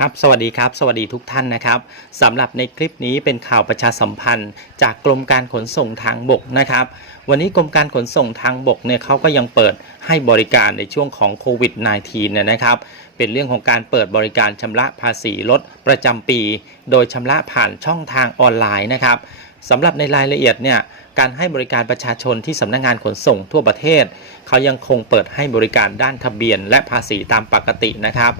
ครับสวัสดีครับ สวัสดีทุกท่านนะครับสำหรับในคลิปนี้เป็นข่าวประชาสัมพันธ์ จากกรมการขนส่งทางบกนะครับ วันนี้กรมการขนส่งทางบกเนี่ยเขาก็ยังเปิดให้บริการในช่วงของโควิด -19 เนี่ยนะครับ เป็นเรื่องของการเปิดบริการชำระภาษีรถประจำปี โดยชำระผ่านช่องทางออนไลน์นะครับสำหรับในรายละเอียดเนี่ยการให้บริการประชาชนที่สำนักงานขนส่งทั่วประเทศ เขายังคงเปิดให้บริการด้านทะเบียน และภาษีตามปกตินะครับ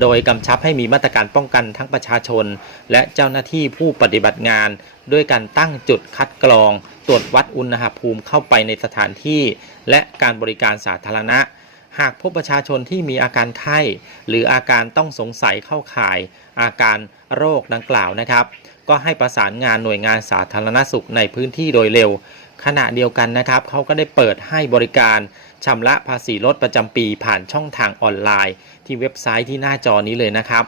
โดยกำชับให้มีมาตรการป้องกันทั้งประชาชน และเจ้าหน้าที่ผู้ปฏิบัติงาน ด้วยการตั้งจุดคัดกรอง ตรวจวัดอุณหภูมิเข้าไปในสถานที่ และการบริการสาธารณะ หากพบประชาชนที่มีอาการไข้ หรืออาการต้องสงสัยเข้าข่าย อาการโรคดังกล่าวนะครับ ก็ให้ประสานงานหน่วยงานสาธารณสุขในพื้นที่โดยเร็ว ขณะเดียวกันนะครับเขาก็ได้เปิดให้บริการชำระภาษีรถประจำปีผ่านช่องทางออนไลน์ ที่เว็บไซต์ที่หน้าจอนี้เลยนะครับ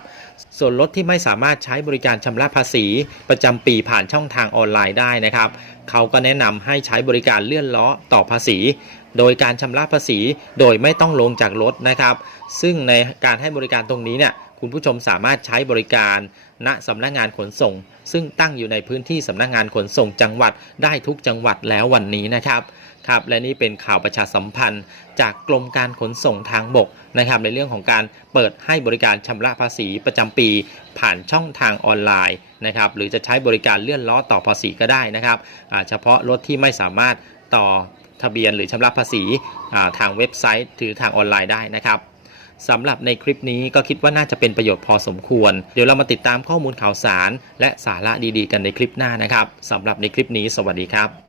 ส่วนรถที่ไม่สามารถใช้บริการชำระภาษีประจำปีผ่านช่องทางออนไลน์ได้นะครับเขาก็แนะนำให้ใช้บริการเลื่อนล้อต่อภาษี โดยการชำระภาษีโดยไม่ต้องลงจากรถนะครับ ซึ่งในการให้บริการตรงนี้เนี่ย คุณผู้ชมสามารถใช้บริการณสำนักงานขนส่ง ซึ่งตั้งอยู่ในพื้นที่สำนักงานขนส่งจังหวัดได้ทุกจังหวัดแล้ววันนี้นะครับครับและนี่เป็นข่าวประชาสัมพันธ์ จากกรมการขนส่งทางบกนะครับในเรื่องของการเปิดให้บริการชำระภาษีประจำปี ผ่านช่องทางออนไลน์นะครับหรือจะใช้บริการเลื่อนล้อต่อภาษีก็ได้นะครับเฉพาะรถที่ไม่สามารถต่อทะเบียนหรือชำระภาษีทางเว็บไซต์หรือทางออนไลน์ได้นะครับ สำหรับในคลิปนี้ก็คิดว่าน่าจะเป็นประโยชน์พอสมควร เดี๋ยวเรามาติดตามข้อมูลข่าวสาร และสาระดีๆ กันในคลิปหน้านะครับสำหรับในคลิปนี้สวัสดีครับ